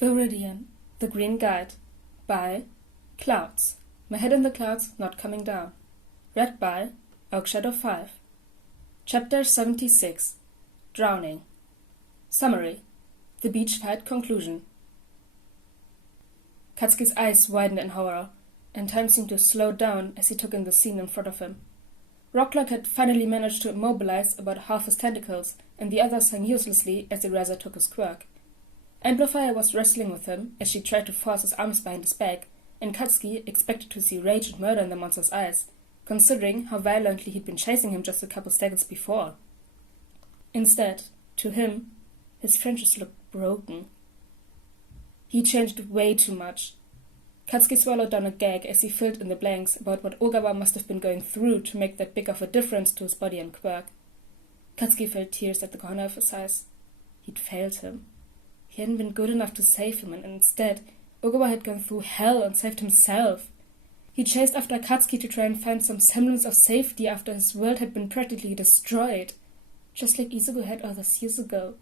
Viridian, The Green Guide, by Clouds. My Head in the Clouds Not Coming Down. Read by Shadow 5. Chapter 76. Drowning. Summary. The beach fight conclusion. Katsuki's eyes widened in horror, and time seemed to slow down as he took in the scene in front of him. Rocklock had finally managed to immobilize about half his tentacles, and the others hung uselessly as Eraser took his quirk. Amplifier was wrestling with him as she tried to force his arms behind his back, and Katsuki expected to see rage and murder in the monster's eyes, considering how violently he'd been chasing him just a couple seconds before. Instead, to him, his friend just looked broken. He changed way too much. Katsuki swallowed down a gag as he filled in the blanks about what Ogawa must have been going through to make that big of a difference to his body and quirk. Katsuki felt tears at the corner of his eyes. He'd failed him. He hadn't been good enough to save him, and instead, Ogawa had gone through hell and saved himself. He chased after Katsuki to try and find some semblance of safety after his world had been practically destroyed, just like Izuku had all those years ago.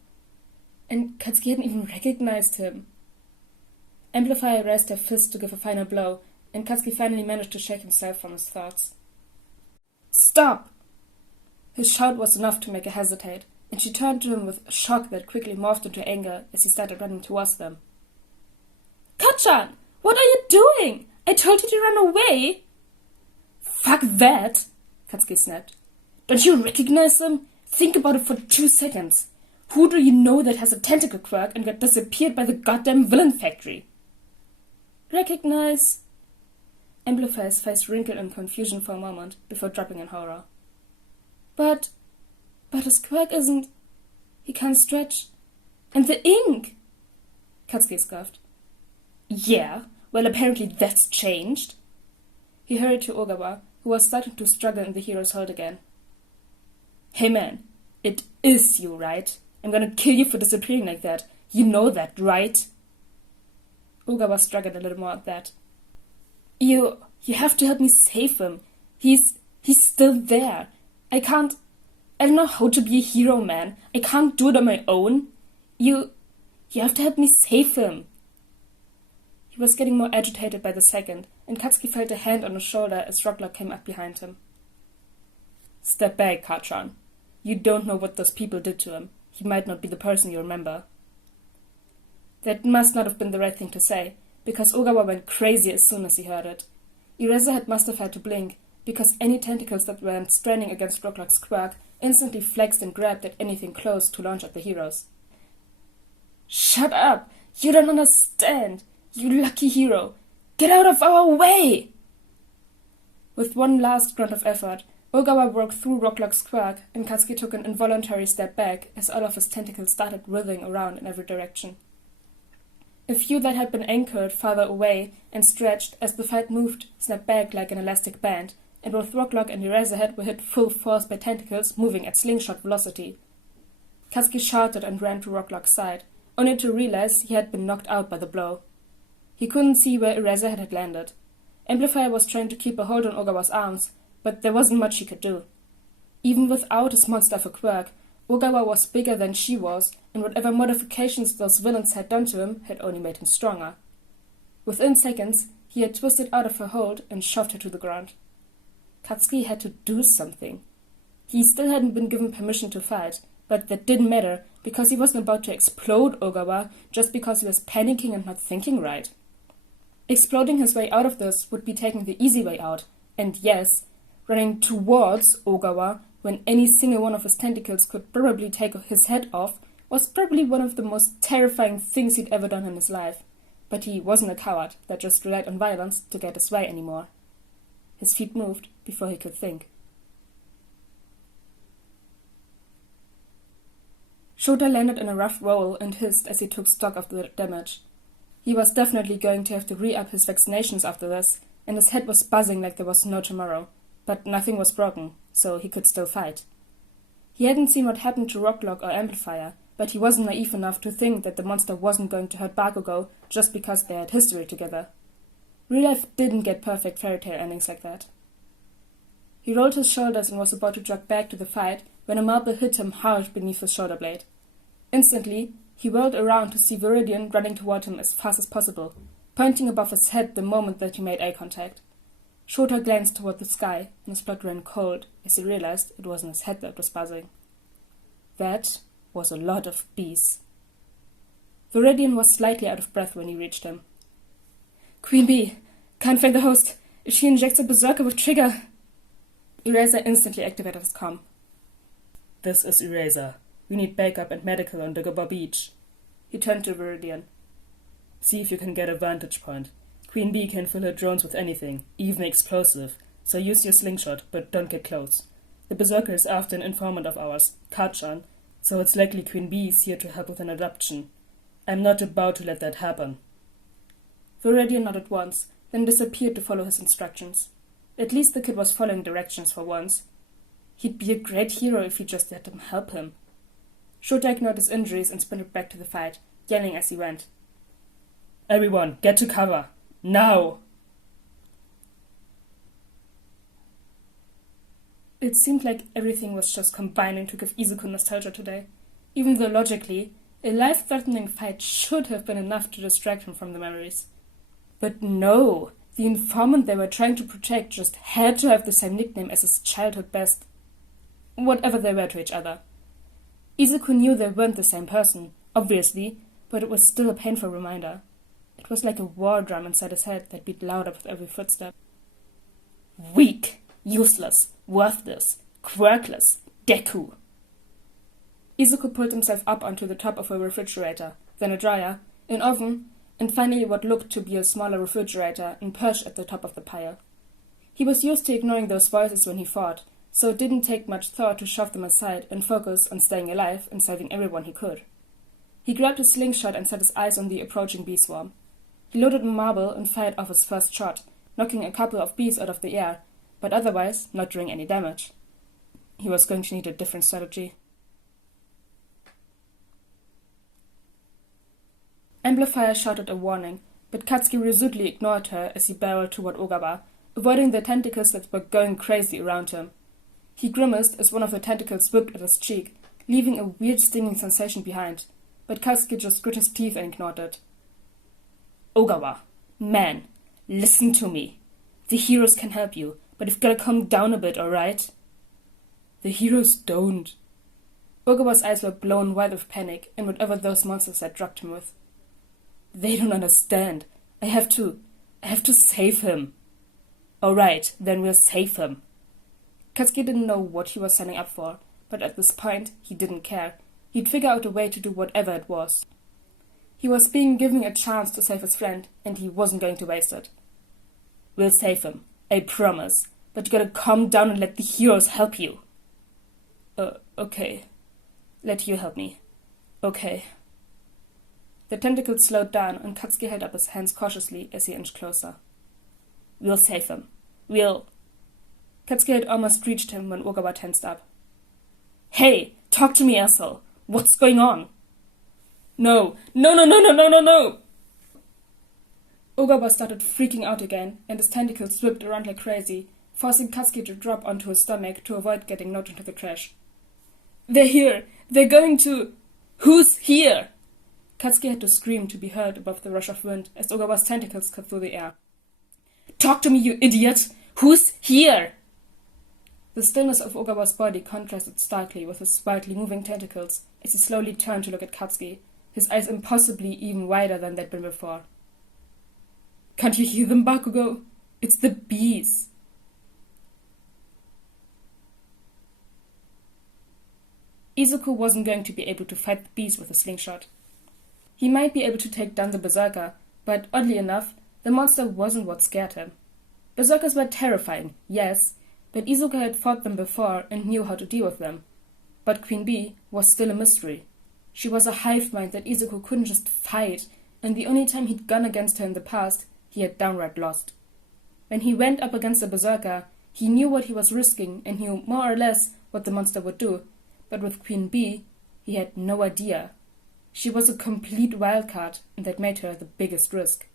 And Katsuki hadn't even recognized him. Amplifier raised her fist to give a final blow, and Katsuki finally managed to shake himself from his thoughts. "Stop!" His shout was enough to make her hesitate, and she turned to him with shock that quickly morphed into anger as he started running towards them. "Kachan! What are you doing? I told you to run away!" "Fuck that!" Katsuki snapped. "Don't you recognize him? Think about it for 2 seconds. Who do you know that has a tentacle quirk and got disappeared by the goddamn villain factory?" "Recognize?" Amplifier's face wrinkled in confusion for a moment before dropping in horror. But his quirk isn't... He can't stretch. And the ink!" Katsuki scoffed. "Yeah, well apparently that's changed." He hurried to Ogawa, who was starting to struggle in the hero's hold again. "Hey man, it is you, right? I'm gonna kill you for disappearing like that. You know that, right?" Ogawa struggled a little more at that. You have to help me save him. He's still there. I don't know how to be a hero, man. I can't do it on my own. You have to help me save him." He was getting more agitated by the second, and Katsuki felt a hand on his shoulder as Rocklock came up behind him. "Step back, Kachan. You don't know what those people did to him. He might not be the person you remember." That must not have been the right thing to say, because Ogawa went crazy as soon as he heard it. Eraserhead must have had to blink, because any tentacles that went straining against Rocklock's quirk instantly flexed and grabbed at anything close to launch at the heroes. "Shut up! You don't understand! You lucky hero! Get out of our way!" With one last grunt of effort, Ogawa broke through Rocklock's quirk, and Katsuki took an involuntary step back as all of his tentacles started writhing around in every direction. A few that had been anchored farther away and stretched as the fight moved snapped back like an elastic band, and both Rocklock and Eraserhead were hit full force by tentacles moving at slingshot velocity. Katsuki shouted and ran to Rocklock's side, only to realize he had been knocked out by the blow. He couldn't see where Eraserhead had landed. Amplifier was trying to keep a hold on Ogawa's arms, but there wasn't much he could do. Even without his monster of a quirk, Ogawa was bigger than she was, and whatever modifications those villains had done to him had only made him stronger. Within seconds, he had twisted out of her hold and shoved her to the ground. Katsuki had to do something. He still hadn't been given permission to fight, but that didn't matter, because he wasn't about to explode Ogawa just because he was panicking and not thinking right. Exploding his way out of this would be taking the easy way out, and yes, running towards Ogawa when any single one of his tentacles could probably take his head off was probably one of the most terrifying things he'd ever done in his life. But he wasn't a coward that just relied on violence to get his way anymore. His feet moved before he could think. Shota landed in a rough roll and hissed as he took stock of the damage. He was definitely going to have to re-up his vaccinations after this, and his head was buzzing like there was no tomorrow. But nothing was broken, so he could still fight. He hadn't seen what happened to Rocklock or Amplifier, but he wasn't naive enough to think that the monster wasn't going to hurt Bakugo just because they had history together. Real life didn't get perfect fairy tale endings like that. He rolled his shoulders and was about to jog back to the fight when a marble hit him hard beneath his shoulder blade. Instantly, he whirled around to see Viridian running toward him as fast as possible, pointing above his head the moment that he made eye contact. Shota glanced toward the sky, and his blood ran cold as he realized it wasn't his head that was buzzing. That was a lot of bees. Viridian was slightly out of breath when he reached him. "Queen Bee, can't find the host. If she injects a berserker with trigger..." Eraser instantly activated his comm. "This is Eraser. We need backup and medical on Dagobah Beach." He turned to Viridian. "See if you can get a vantage point. Queen Bee can fill her drones with anything, even explosive, so use your slingshot, but don't get close. The berserker is after an informant of ours, Kachan, so it's likely Queen Bee is here to help with an abduction. I'm not about to let that happen." Viridian nodded once, then disappeared to follow his instructions. At least the kid was following directions for once. He'd be a great hero if he just let them help him. Shota ignored his injuries and sprinted back to the fight, yelling as he went. "Everyone, get to cover! Now!" It seemed like everything was just combining to give Izuku nostalgia today, even though logically, a life-threatening fight should have been enough to distract him from the memories. But no, the informant they were trying to protect just had to have the same nickname as his childhood best. Whatever they were to each other. Izuku knew they weren't the same person, obviously, but it was still a painful reminder. It was like a war drum inside his head that beat louder with every footstep. Weak, useless, worthless, quirkless, Deku. Izuku pulled himself up onto the top of a refrigerator, then a dryer, an oven, and finally what looked to be a smaller refrigerator and perched at the top of the pile. He was used to ignoring those voices when he fought, so it didn't take much thought to shove them aside and focus on staying alive and saving everyone he could. He grabbed his slingshot and set his eyes on the approaching bee swarm. He loaded a marble and fired off his first shot, knocking a couple of bees out of the air, but otherwise not doing any damage. He was going to need a different strategy. Amplifier shouted a warning, but Katsuki resolutely ignored her as he barreled toward Ogawa, avoiding the tentacles that were going crazy around him. He grimaced as one of the tentacles whipped at his cheek, leaving a weird stinging sensation behind, but Katsuki just grit his teeth and ignored it. "Ogawa, man, listen to me. The heroes can help you, but you've gotta calm down a bit, alright?" "The heroes don't." Ogawa's eyes were blown wide with panic and whatever those monsters had dropped him with. "They don't understand. I have to save him." "Alright, then we'll save him." Katsuki didn't know what he was signing up for, but at this point, he didn't care. He'd figure out a way to do whatever it was. He was being given a chance to save his friend, and he wasn't going to waste it. "We'll save him, I promise, but you gotta calm down and let the heroes help you." Okay. Let you help me. Okay. The tentacle slowed down, and Katsuki held up his hands cautiously as he inched closer. "We'll save him. We'll..." Katsuki had almost reached him when Ogawa tensed up. "Hey, talk to me, asshole! What's going on?" No! Ogawa started freaking out again, and his tentacles whipped around like crazy, forcing Katsuki to drop onto his stomach to avoid getting knocked into the trash. "They're here! They're going to..." "Who's here?" Katsuki had to scream to be heard above the rush of wind as Ogawa's tentacles cut through the air. "Talk to me, you idiot! Who's here?" The stillness of Ogawa's body contrasted starkly with his wildly moving tentacles as he slowly turned to look at Katsuki, his eyes impossibly even wider than they'd been before. "Can't you hear them, Bakugo? It's the bees." Izuku wasn't going to be able to fight the bees with a slingshot. He might be able to take down the berserker, but oddly enough, the monster wasn't what scared him. Berserkers were terrifying, yes, but Izuku had fought them before and knew how to deal with them. But Queen Bee was still a mystery. She was a hive mind that Izuku couldn't just fight, and the only time he'd gone against her in the past, he had downright lost. When he went up against a berserker, he knew what he was risking and knew more or less what the monster would do, but with Queen Bee, he had no idea. She was a complete wildcard, and that made her the biggest risk.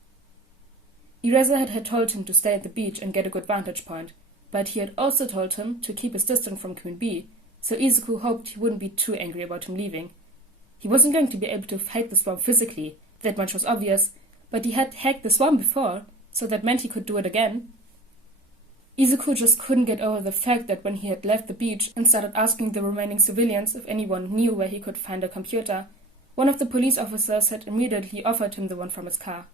Eraser had told him to stay at the beach and get a good vantage point, but he had also told him to keep his distance from Queen Bee, so Izuku hoped he wouldn't be too angry about him leaving. He wasn't going to be able to fight the swarm physically, that much was obvious, but he had hacked the swarm before, so that meant he could do it again. Izuku just couldn't get over the fact that when he had left the beach and started asking the remaining civilians if anyone knew where he could find a computer, one of the police officers had immediately offered him the one from his car.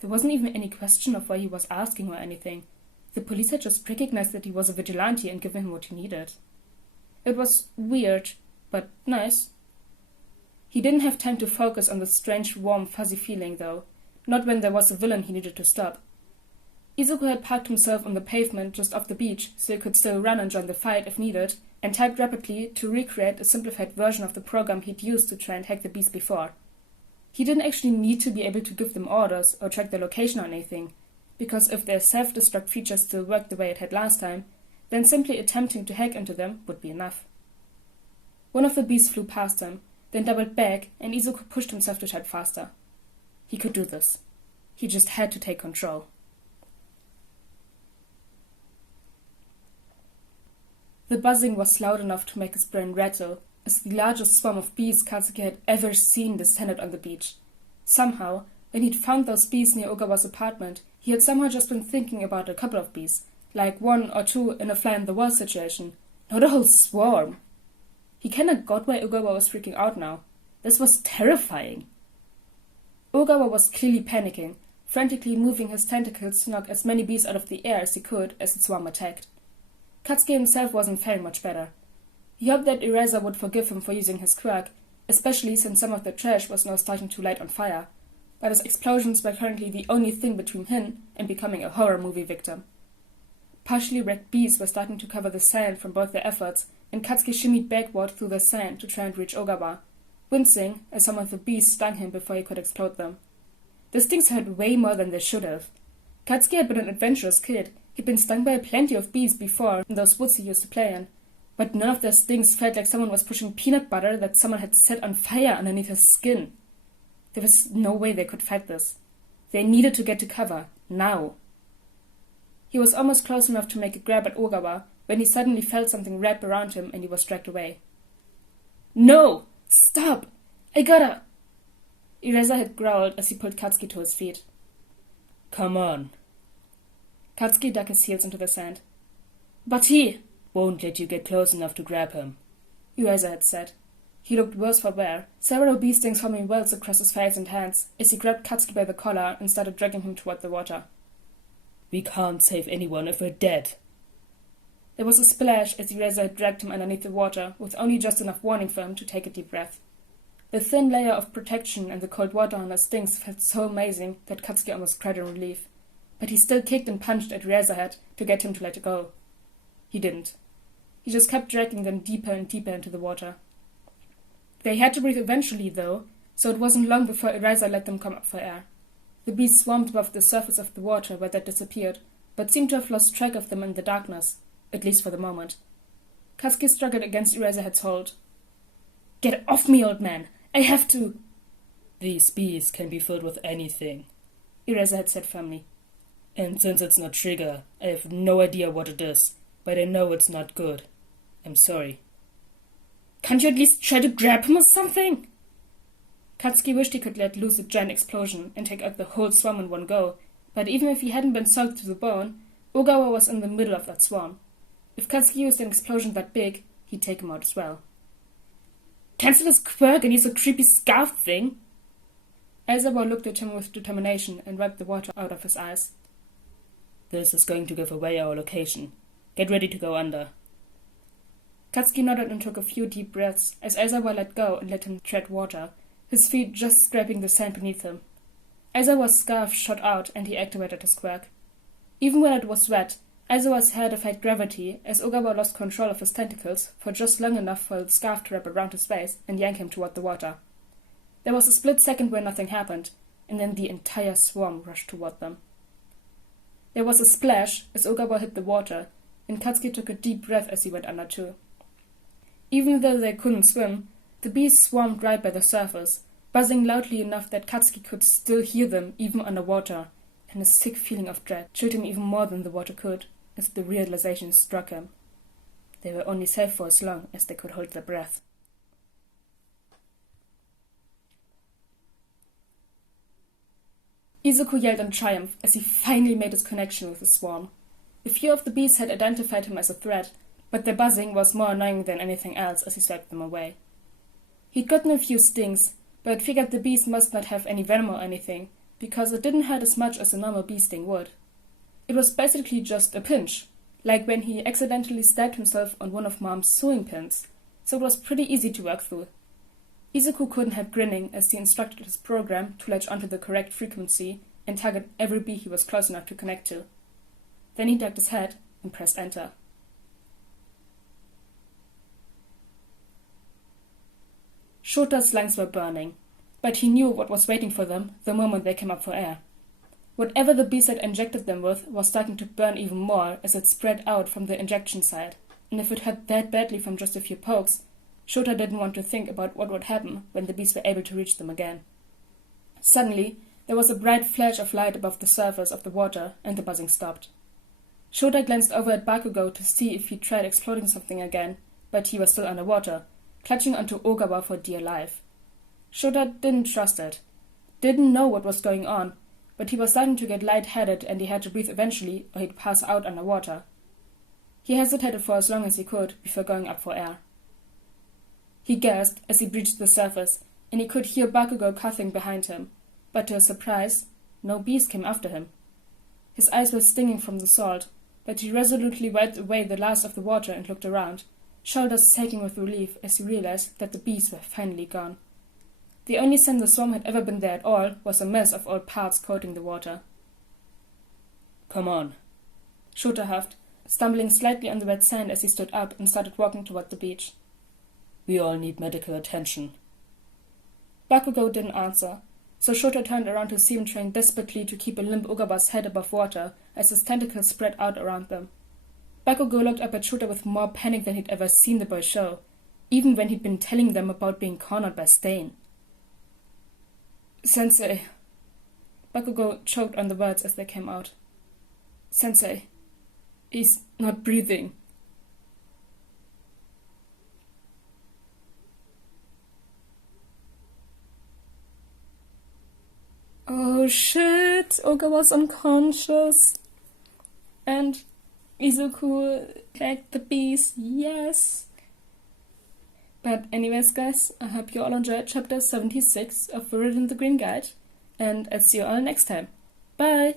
There wasn't even any question of why he was asking or anything. The police had just recognized that he was a vigilante and given him what he needed. It was weird, but nice. He didn't have time to focus on the strange, warm, fuzzy feeling, though. Not when there was a villain he needed to stop. Izuku had parked himself on the pavement just off the beach, so he could still run and join the fight if needed, and typed rapidly to recreate a simplified version of the program he'd used to try and hack the beast before. He didn't actually need to be able to give them orders or track their location or anything, because if their self-destruct feature still worked the way it had last time, then simply attempting to hack into them would be enough. One of the beasts flew past him, then doubled back, and Izuku pushed himself to type faster. He could do this. He just had to take control. The buzzing was loud enough to make his brain rattle, as the largest swarm of bees Katsuki had ever seen descended on the beach. Somehow, when he'd found those bees near Ogawa's apartment, he had somehow just been thinking about a couple of bees, like one or two in a fly-on-the-wall situation, not a whole swarm. He kinda got why Ogawa was freaking out now. This was terrifying. Ogawa was clearly panicking, frantically moving his tentacles to knock as many bees out of the air as he could as the swarm attacked. Katsuki himself wasn't faring much better. He hoped that Eraser would forgive him for using his quirk, especially since some of the trash was now starting to light on fire, but his explosions were currently the only thing between him and becoming a horror movie victim. Partially wrecked bees were starting to cover the sand from both their efforts, and Katsuki shimmied backward through the sand to try and reach Ogawa, wincing as some of the bees stung him before he could explode them. The stings hurt way more than they should have. Katsuki had been an adventurous kid. He'd been stung by plenty of bees before in those woods he used to play in, but none of their stings felt like someone was pushing peanut butter that someone had set on fire underneath his skin. There was no way they could fight this. They needed to get to cover, now. He was almost close enough to make a grab at Ogawa when he suddenly felt something wrap around him and he was dragged away. No! Stop! I gotta... Eraser had growled as he pulled Katsuki to his feet. Come on. Katsuki dug his heels into the sand. But he... Won't let you get close enough to grab him, Eraser had said. He looked worse for wear, several bee stings forming welts across his face and hands as he grabbed Katsuki by the collar and started dragging him toward the water. We can't save anyone if we're dead. There was a splash as Eraser had dragged him underneath the water, with only just enough warning for him to take a deep breath. The thin layer of protection and the cold water on his stings felt so amazing that Katsuki almost cried in relief. But he still kicked and punched at Eraserhead to get him to let go. He didn't. He just kept dragging them deeper and deeper into the water. They had to breathe eventually, though, so it wasn't long before Eraser let them come up for air. The bees swarmed above the surface of the water where they disappeared, but seemed to have lost track of them in the darkness, at least for the moment. Katsuki struggled against Eraserhead's hold. Get off me, old man! I have to... These bees can be filled with anything, Eraserhead said firmly. And since it's not trigger, I have no idea what it is, but I know it's not good. I'm sorry. Can't you at least try to grab him or something? Katsuki wished he could let loose a giant explosion and take out the whole swarm in one go, but even if he hadn't been soaked to the bone, Ogawa was in the middle of that swarm. If Katsuki used an explosion that big, he'd take him out as well. Cancel his quirk and use a creepy scarf thing! Aizawa looked at him with determination and wiped the water out of his eyes. This is going to give away our location. Get ready to go under. Katsuki nodded and took a few deep breaths as Aizawa let go and let him tread water, his feet just scraping the sand beneath him. Aizawa's scarf shot out and he activated his quirk. Even when it was wet, Aizawa's hair defied gravity as Ogawa lost control of his tentacles for just long enough for the scarf to wrap around his waist and yank him toward the water. There was a split second where nothing happened, and then the entire swarm rushed toward them. There was a splash as Ogawa hit the water, and Katsuki took a deep breath as he went under too. Even though they couldn't swim, the bees swarmed right by the surface, buzzing loudly enough that Katsuki could still hear them even underwater, and a sick feeling of dread chilled him even more than the water could, as the realization struck him. They were only safe for as long as they could hold their breath. Izuku yelled in triumph as he finally made his connection with the swarm. A few of the bees had identified him as a threat, but their buzzing was more annoying than anything else as he swiped them away. He'd gotten a few stings, but figured the bees must not have any venom or anything, because it didn't hurt as much as a normal bee sting would. It was basically just a pinch, like when he accidentally stabbed himself on one of Mom's sewing pins, so it was pretty easy to work through. Izuku couldn't help grinning as he instructed his program to latch onto the correct frequency and target every bee he was close enough to connect to. Then he ducked his head and pressed enter. Shota's lungs were burning, but he knew what was waiting for them the moment they came up for air. Whatever the bees had injected them with was starting to burn even more as it spread out from the injection site, and if it hurt that badly from just a few pokes, Shota didn't want to think about what would happen when the bees were able to reach them again. Suddenly, there was a bright flash of light above the surface of the water, and the buzzing stopped. Shota glanced over at Bakugo to see if he tried exploding something again, but he was still underwater, clutching onto Ogawa for dear life. Shota didn't trust it, didn't know what was going on, but he was starting to get lightheaded and he had to breathe eventually or he'd pass out underwater. He hesitated for as long as he could before going up for air. He gasped as he breached the surface, and he could hear Bakugo coughing behind him, but to his surprise, no bees came after him. His eyes were stinging from the salt, but he resolutely wiped away the last of the water and looked around, shoulders sagging with relief as he realized that the bees were finally gone. The only sign the swarm had ever been there at all was a mess of old parts coating the water. "Come on," Shota huffed, stumbling slightly on the wet sand as he stood up and started walking toward the beach. "We all need medical attention." Bakugo didn't answer, so Shota turned around to see him trying desperately to keep a limp Ogawa's head above water as his tentacles spread out around them. Bakugo looked up at Shota with more panic than he'd ever seen the boy show, even when he'd been telling them about being cornered by Stain. "Sensei." Bakugo choked on the words as they came out. "Sensei, he's not breathing." Oh shit, Ogawa's unconscious. And Izuku tagged the bees, yes. But anyways, guys, I hope you all enjoyed chapter 76 of Viridian the Green Guide, and I'll see you all next time. Bye!